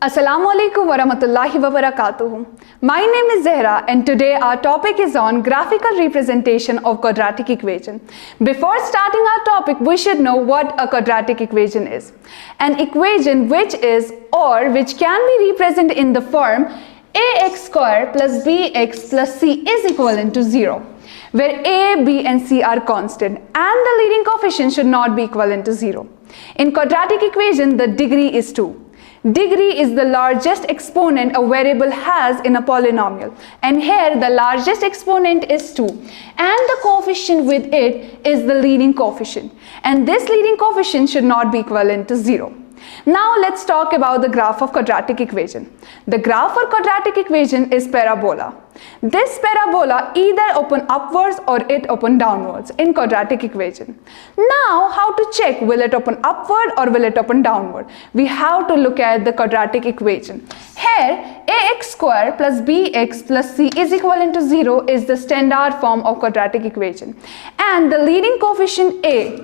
Assalamu alaikum warahmatullahi wabarakatuh. My name is Zehra and today our topic is on graphical representation of quadratic equation. Before starting our topic, we should know what a quadratic equation is. An equation which is or which can be represented in the form ax square plus bx plus c is equivalent to 0, where a, b and c are constant and the leading coefficient should not be equivalent to 0. In quadratic equation, the degree is 2. Degree is the largest exponent a variable has in a polynomial, and here the largest exponent is 2 and the coefficient with it is the leading coefficient, and this leading coefficient should not be equivalent to 0. Now let's talk about the graph of quadratic equation. The graph for quadratic equation is parabola. This parabola either open upwards or it open downwards in quadratic equation. Now how to check will it open upward or will it open downward? We have to look at the quadratic equation. Here ax square plus bx plus c is equivalent to 0 is the standard form of quadratic equation, and the leading coefficient a.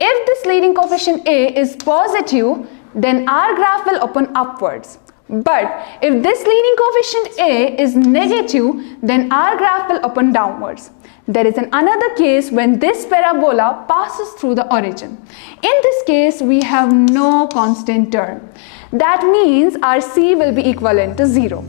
If this leading coefficient a is positive, then our graph will open upwards. But if this leading coefficient a is negative, then our graph will open downwards. There is another case when this parabola passes through the origin. In this case, we have no constant term. That means our c will be equivalent to 0.